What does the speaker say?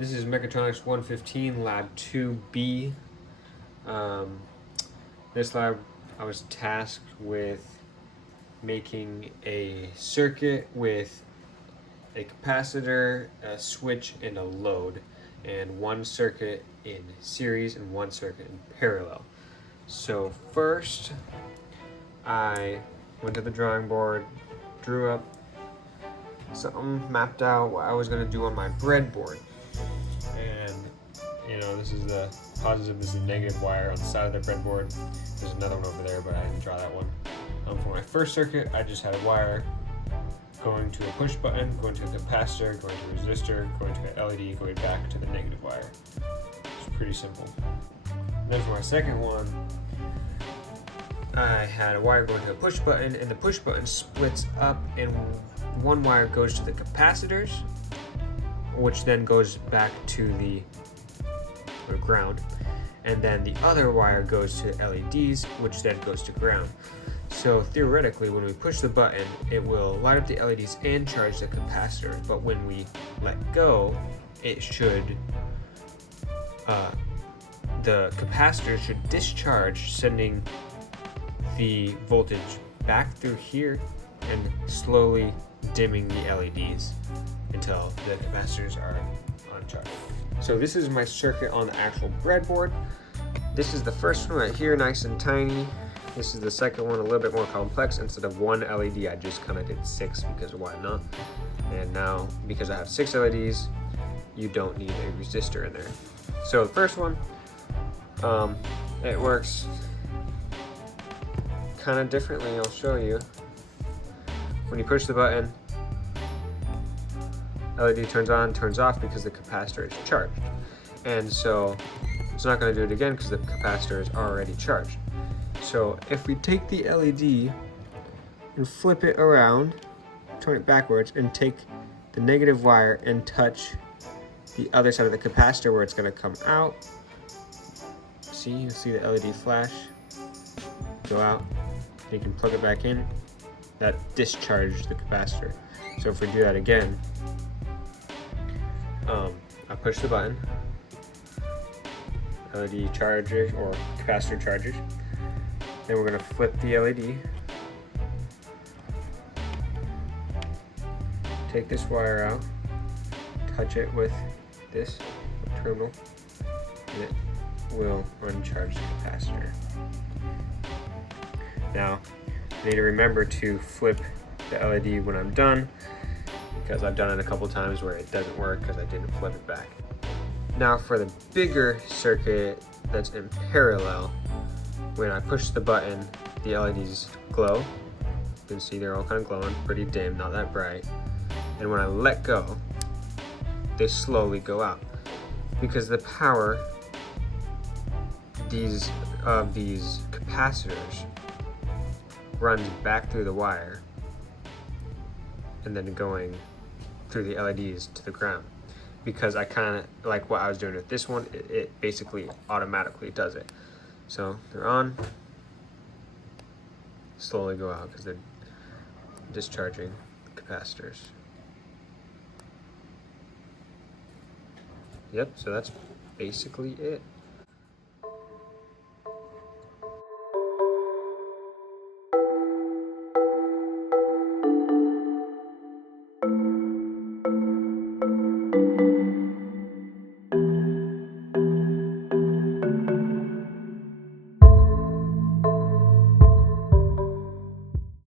This is Mechatronics 115, Lab 2B. This lab, I was tasked with making a circuit with a capacitor, a switch, and a load, and one circuit in series and one circuit in parallel. So first, I went to the drawing board, drew up something, mapped out what I was going to do on my breadboard. And this is the positive, this is the negative wire on the side of the breadboard. There's another one over there, but I didn't draw that one. For my first circuit, I just had a wire going to a push button, going to a capacitor, going to a resistor, going to an LED, going back to the negative wire. It's pretty simple. And then for my second one, I had a wire going to a push button, and the push button splits up, and one wire goes to the capacitors, which then goes back to the ground, and then the other wire goes to LEDs, which then goes to ground. So theoretically, when we push the button, it will light up the LEDs and charge the capacitor, but when we let go, it should the capacitor should discharge, sending the voltage back through here and slowly dimming the LEDs until the capacitors are on charge. So this is my circuit on the actual breadboard. This is the first one right here, nice and tiny. This is the second one, a little bit more complex. Instead of one LED, I just kind of did 6 because why not? And now, because I have 6 LEDs, you don't need a resistor in there. So the first one, it works kind of differently. I'll show you. When you push the button, LED turns on, turns off because the capacitor is charged. And so it's not going to do it again because the capacitor is already charged. So if we take the LED and flip it around, turn it backwards, and take the negative wire and touch the other side of the capacitor where it's going to come out, see, you'll see the LED flash, go out, and you can plug it back in. That discharged the capacitor. So if we do that again, I push the button, LED charger or capacitor chargers. Then we're going to flip the LED, take this wire out, touch it with this terminal, and it will uncharge the capacitor. Now, I need to remember to flip the LED when I'm done, because I've done it a couple times where it doesn't work because I didn't flip it back. Now for the bigger circuit that's in parallel, when I push the button, the LEDs glow. You can see they're all kind of glowing, pretty dim, not that bright. And when I let go, they slowly go out, because the power of these capacitors runs back through the wire and then going through the LEDs to the ground. Because I kind of like what I was doing with this one, it basically automatically does it. So they're on, slowly go out because they're discharging the capacitors. Yep, so that's basically it.